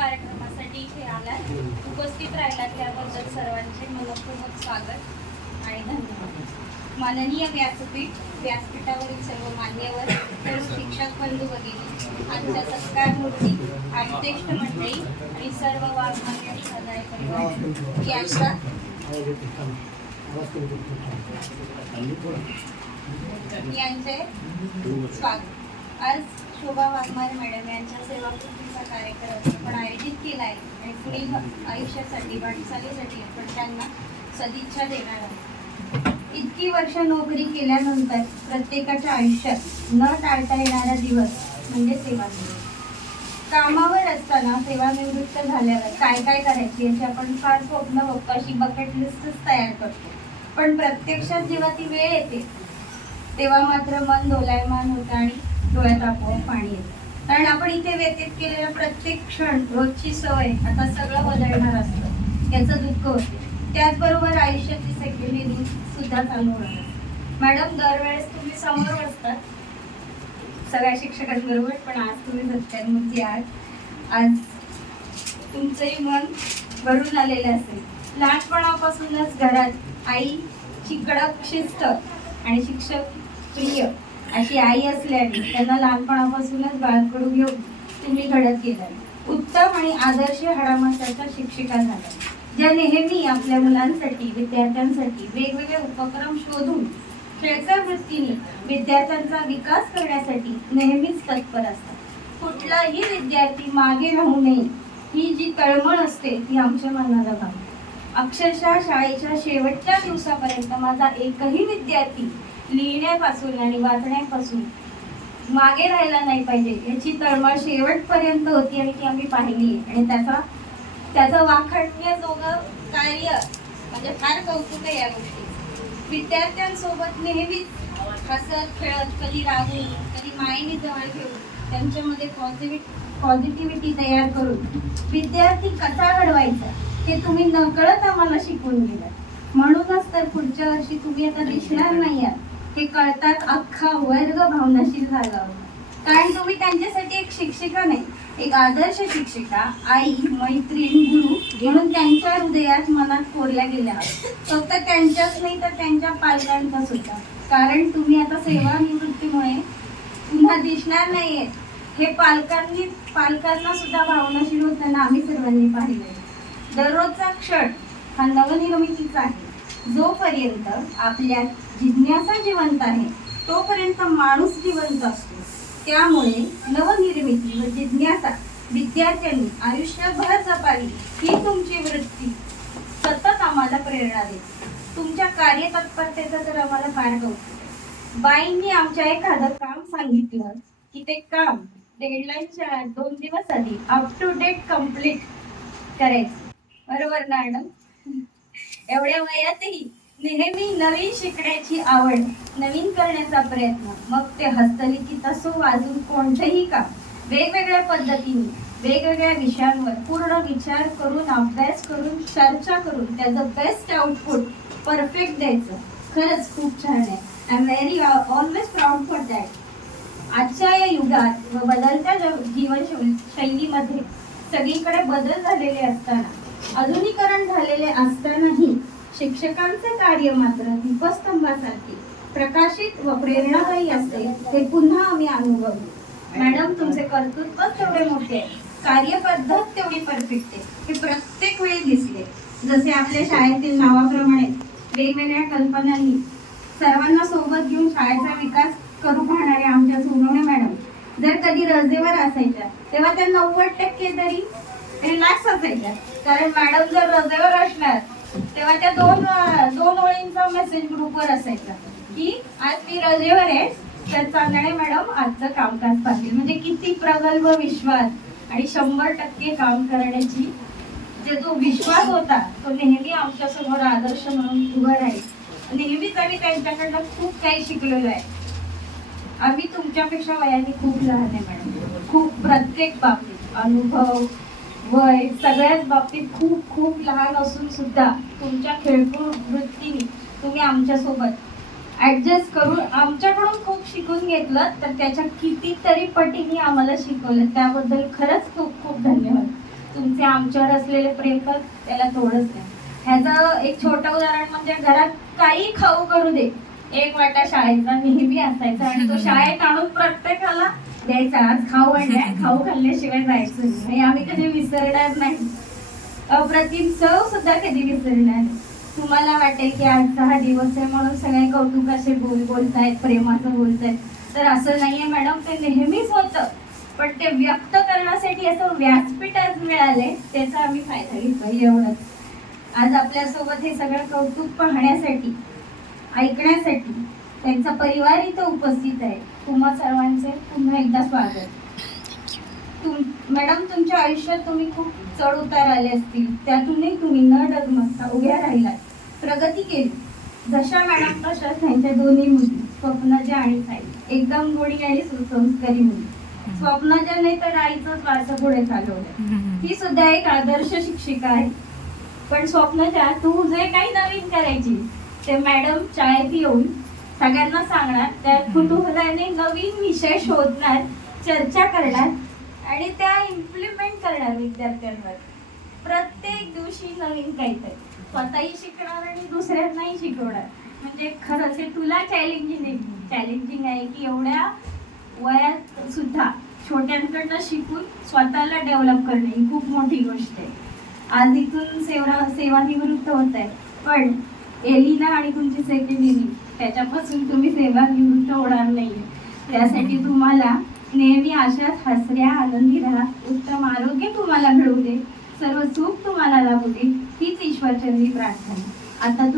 कार्यक्रमासाठी इथे आला उपस्थित राहिला त्याबद्दल सर्वांचे मनपूर्वक स्वागत आणि धन्यवाद. माननीय व्यासपीठावरील सर्व मान्यवर, सर्व शिक्षक बंधू भगिनी, आमच्या सत्कार मूर्ती, आमतेष्ट मंडळी आणि सर्व वाघमान्य सदाय परिवार यांचे स्वागत. आज शोभा वाघमारे मॅडम यांच्या सेवाकृतीचा कार्यक्रम आपण आयोजित केला आहे आणि पुढील आयुष्यासाठी वाटचालीसाठी आपण त्यांना सदिच्छा देणार आहोत. इतकी वर्ष नोकरी केल्यानंतर प्रत्येकाच्या आयुष्यात न टाळता येणारा दिवस म्हणजे सेवानिवृत्ती. कामावर असताना सेवानिवृत्त झाल्यावर काय काय करायची याची आपण फार स्वप्न बघतो, अशी बकेट लिस्टच तयार करतो. पण प्रत्यक्षात जेव्हा ती वेळ येते तेव्हा मात्र मन दोलायमान होतं आणि डोळ्यात आपोआप पाणी येतं. कारण आपण इथे व्यतीत केलेला प्रत्येक क्षण, रोजची सवय आता सगळं बदलणार असतं याचं दुःख होते. त्याचबरोबर आयुष्याची सेकंड इनिंग सुद्धा चालू होणार. मॅडम, दरवेळेस तुम्ही समोर बसतात सगळ्या शिक्षकांबरोबर, पण आज तुम्ही सत्कारमूर्ती आहात. आज तुमचंही मन भरून आलेलं असेल. लहानपणापासूनच घरात आईची कडक शिस्त आणि शिक्षक प्रिय अशी आई असल्याने त्यांना लहानपणापासूनच बाळकडू घेऊन तुम्ही घडत गेलात. उत्तम आणि आदर्श हाडामासाच्या शिक्षिका झाल्या, ज्या नेहमी आपल्या मुलांसाठी, विद्यार्थ्यांसाठी वेगवेगळे उपक्रम शोधून खेळकर वृत्तीने विद्यार्थ्यांचा विकास करण्यासाठी नेहमीच तत्पर असतात. कुठलाही विद्यार्थी मागे राहू नये ही जी तळमळ असते ती आमच्या मनाला भावते. अक्षरशः शाळेच्या शेवटच्या दिवसापर्यंत माझा एकही विद्यार्थी लिहिण्यापासून आणि वाचण्यापासून मागे राहायला नाही पाहिजे याची तळमळ शेवटपर्यंत होती आणि ती आम्ही पाहिली. आणि त्याचं वाखाणण्याजोगं कार्य म्हणजे फार कौतुक आहे या गोष्टी. विद्यार्थ्यांसोबत नेहमीच हसत खेळत, कधी राहून कधी मायेने जवळ घेऊन त्यांच्यामध्ये पॉझिटिव्हिटी तयार करून विद्यार्थी कसा घडवायचा हे तुम्ही नकळत आम्हाला शिकवून गेलात. म्हणूनच तर पुढच्या वर्षी तुम्ही आता दिसणार नाही आहात हे कळताच अख्खा वर्ग भावनाशील झाला होता. कारण तुम्ही त्यांच्यासाठी एक शिक्षिका नाही, एक आदर्श शिक्षिका, आई, मैत्रीण, गुरु म्हणून त्यांच्या हृदयात मनात कोरल्या गेल्या. फक्त त्यांच्याच नाही तर त्यांच्या पालकांचा सुद्धा. कारण तुम्ही आता सेवानिवृत्तीमुळे पुन्हा दिसणार नाहीये हे पालकांना सुद्धा भावनाशील होताना आम्ही सर्वांनी पाहिलंय. दररोजचा क्षण हा नवनिर्मितीचा आहे. जोपर्यंत आपल्या जिज्ञासा जिवंत आहे तोपर्यंत माणूस जिवंत असतो. त्यामुळे नवनिर्मिती व जिज्ञासा विद्यार्थ्यांनी आयुष्यभर जपावी ही तुमची वृत्ती सतत आम्हाला प्रेरणा देते. तुमच्या कार्यतत्परतेचं तर आम्हाला फार कौतुक. बाईंनी आमच्या एखादं काम सांगितलं की ते काम डेडलाईनच्या 2 दिवस आधी अप टू डेट कम्प्लीट करायचं. बरोबर ना मॅडम? एवढ्या वयातही नेहमी नवीन शिकण्याची आवड, नवीन करण्याचा प्रयत्न, मग ते हस्तलिखित असो वाजून कोणतंही काम, वेगवेगळ्या पद्धतीने वेगवेगळ्या विषयांवर पूर्ण विचार करून, अभ्यास करून, चर्चा करून त्याचं बेस्ट आउटपुट परफेक्ट द्यायचं. खरंच खूप छान आहे. I am very always proud for that. आजच्या या युगात व बदलत्या जीवनशैलीमध्ये सगळीकडे बदल झालेले असताना, आधुनिकरण झालेले असतानाही शिक्षकांचे कार्य मात्र दीपस्तंभासारखे प्रकाशित व प्रेरणादायी असते हे पुन्हा आम्ही अनुभवले. मॅडम, तुमचे कर्तृत्व तेवढे मोठे आहे, कार्यपद्धत तेवढी परफेक्ट आहे हे प्रत्येक वेळी दिसले. जसे आपल्या शाळेतील नावाप्रमाणे वेगवेगळ्या कल्पनांनी सर्वांना सोबत घेऊन शाळेचा विकास करू पाहणाऱ्या आमच्या सोनवणे मॅडम जर कधी रजेवर असायच्या तेव्हा त्या 90% तरी रिलॅक्स असायच्या. कारण मॅडम जर रजेवर असणार तेव्हा त्या दोन ओळींचा मेसेज ग्रुपवर असायचा की आज मी रजेवर आहे तर चांदणे मॅडम आजचं कामकाज पाहतील. म्हणजे किती प्रगल्भ विश्वास आणि 100% काम करण्याची जो विश्वास होता तो नेहमी आमच्या समोर आदर्श म्हणून उभा राहील. नेहमीच आम्ही त्यांच्याकडनं खूप काही शिकलेलो आहे. आम्ही तुमच्यापेक्षा वयाने खूप लहान आहे मॅडम. खूप प्रत्येक बाबतीत अनुभव, वय सगळ्याच बाबतीत खूप खूप लहान असून सुद्धा तुमच्या खेळखोर वृत्तीने तुम्ही आमच्यासोबत ऍडजस्ट करून आमच्याकडून खूप शिकून घेतलं, तर त्याच्या कितीतरी पटीने आम्हाला शिकवलं. त्याबद्दल खरंच खूप खूप धन्यवाद. तुमचे आमच्यावर असलेले प्रेम पण त्याला तोडच नाही. ह्याचं एक छोटं उदाहरण म्हणजे घरात काही खाऊ करू दे, एक वाटा शाळेचा नेहमी असायचा आणि तो शाळेत आणून प्रत्येकाला द्यायचा. आज खाऊ आणलाय, खाऊ खाल्ल्याशिवाय जायचं नाही. हे आम्ही कधी विसरणार नाही. अप्रतिम चव सुद्धा कधी विसरणार नाही. तुम्हाला वाटेल की आजचा हा दिवस आहे म्हणून सगळे कौतुकाचे बोलतायत, प्रेमाचं बोलतायत, तर असं नाहीये मॅडम. ते नेहमीच होतं, पण ते व्यक्त करण्यासाठी असं व्यासपीठ आज मिळाले, त्याचा आम्ही फायदा घेतोय. एवढंच. आज आपल्यासोबत हे सगळं कौतुक पाहण्यासाठी, ऐकण्यासाठी त्यांचा परिवार इथं उपस्थित आहे. तुम्हा सर्वांचे पुन्हा एकदा स्वागत. मॅडम, तुमच्या आयुष्यात तुम्ही खूप चढ उतार आले असतील, त्यातूनही तुम्ही न डगमगता उभ्या राहिलात, प्रगती केली. जशा मॅडम तशाच त्यांच्या दोन्ही मुली, स्वप्नाच्या आणि साई, एकदम गोडी आणि सुसंस्कारी मुली. स्वप्नाच्या नाही तर आईचंच वारसा पुढे चालवलं. ही सुद्धा एक आदर्श शिक्षिका आहे. पण स्वप्नाच्या तू जे काही नवीन करायची ते मॅडम शाळेत येऊन सगळ्यांना सांगणार, त्या कुतूहलाने नवीन विषय शोधणार, चर्चा करणार आणि त्या इम्प्लिमेंट करणार विद्यार्थ्यांवर. प्रत्येक दिवशी नवीन काहीतरी स्वतःही शिकणार आणि दुसऱ्यांनाही शिकवणार. म्हणजे खरंच हे तुला चॅलेंजिंग आहे की एवढ्या वयात सुद्धा छोट्यांकडनं शिकून स्वतःला डेव्हलप करणे ही खूप मोठी गोष्ट आहे. आज इथून सेवानिवृत्त होत आहे, पण एलिना आणि तुमची सेकंड इनिंग त्याच्यापासून तुम्ही सेवानिवृत्त होणार नाहीये. त्यासाठी तुम्हाला नेहमी अशाच हसऱ्या आनंदी राहा. उत्तम आरोग्य तुम्हाला मिळू दे, सर्व सुख तुम्हाला लाभू दे, हीच ईश्वरचरणी प्रार्थना. आता